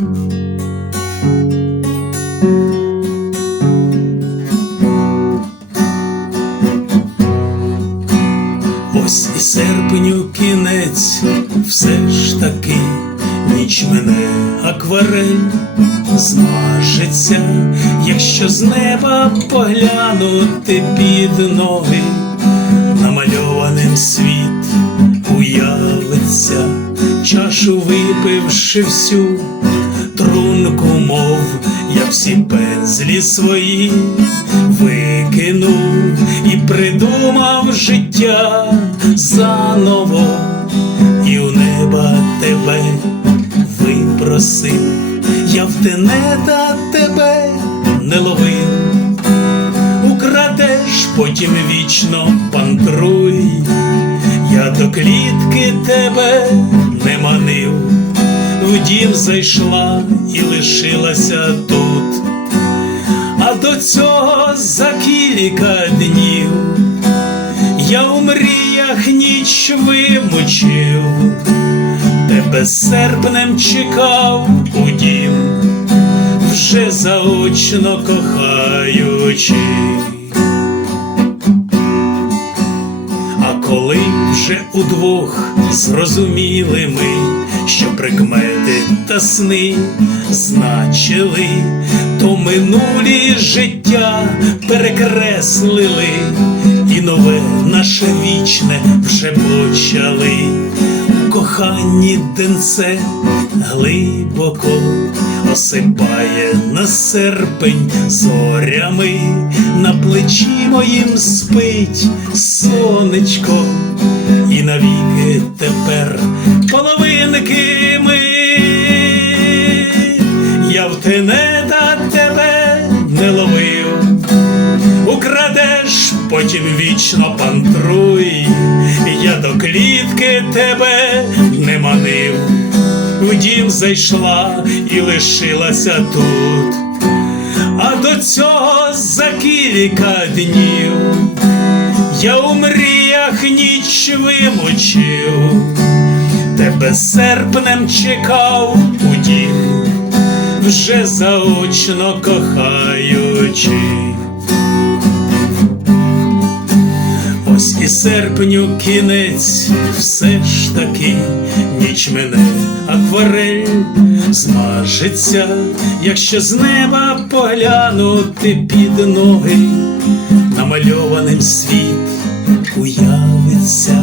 Ось і серпню кінець, все ж таки ніч мене акварель змажеться, якщо з неба поглянути під ноги, намальованим світ уявиться, чашу випивши всю трунку, мов я всі пензлі свої викинув і придумав життя заново, і у неба тебе випросив, я в тенета тебе не ловив, украдеш, потім вічно пантруй, я до клітки тебе дім зайшла і лишилася тут. А до цього за кілька днів я у мріях ніч вимучив, тебе серпнем чекав у дім, вже заочно кохаючи. Коли вже удвох зрозуміли ми, що прикмети та сни значили, то минулі життя перекреслили, і нове наше вічне вже почали. Коханні денце глибоко осипає на серпень зорями, на плечі моїм спить сонечко, і навіки Я в тенета тебе не ловив, украдеш, потім вічно пантруй, я до клітки тебе не манив, в дім зайшла і лишилася тут, а до цього за кілька днів. Я у мріях ніч вимучив, тебе серпнем чекав у дім, вже заочно кохаючи. Ось і серпню кінець, все ж таки ніч мене акварель змажеться, якщо з неба поглянути під ноги, намальованим світ уявиться.